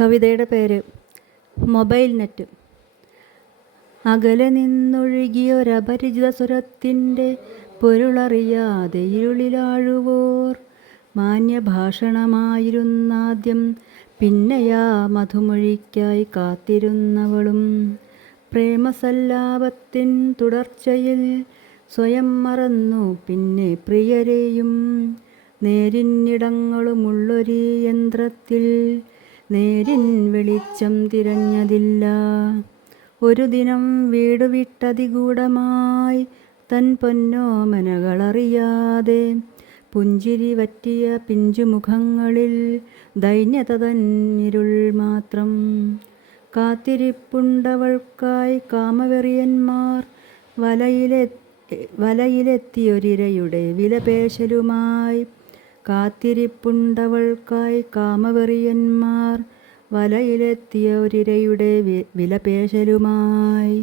കവിതയുടെ പേര് mobile net. അകലെ നിന്നൊഴുകിയൊരപരിചിത സ്വരത്തിൻ്റെ പൊരുളറിയാതെ ഇരുളിലാഴുവോർ മാന്യഭാഷണമായിരുന്നാദ്യം, പിന്നെയാ മധുമൊഴിക്കായി കാത്തിരുന്നവളും പ്രേമസല്ലാപത്തിൻ തുടർച്ചയിൽ സ്വയം മറന്നു പിന്നെ പ്രിയരെയും. നേരിന്നിടങ്ങളുമുള്ളൊരു യന്ത്രത്തിൽ നേരിൻ വെളിച്ചം തിരഞ്ഞതില്ല. ഒരു ദിനം വീടു വിട്ടതിഗൂഢമായി തൻ പൊന്നോമനകളറിയാതെ പുഞ്ചിരി വറ്റിയ പിഞ്ചുമുഖങ്ങളിൽ ദൈന്യത തന്നിരുൾ മാത്രം. കാത്തിരിപ്പുണ്ടവൾക്കായി കാമവെറിയന്മാർ വലയിലെത്തിയൊരിരയുടെ വിലപേശലുമായി. കാത്തിരിപ്പുണ്ടവൾക്കായി കാമവെറിയന്മാർ വലയിലെത്തിയൊരിരയുടെ വിലപേശലുമായി.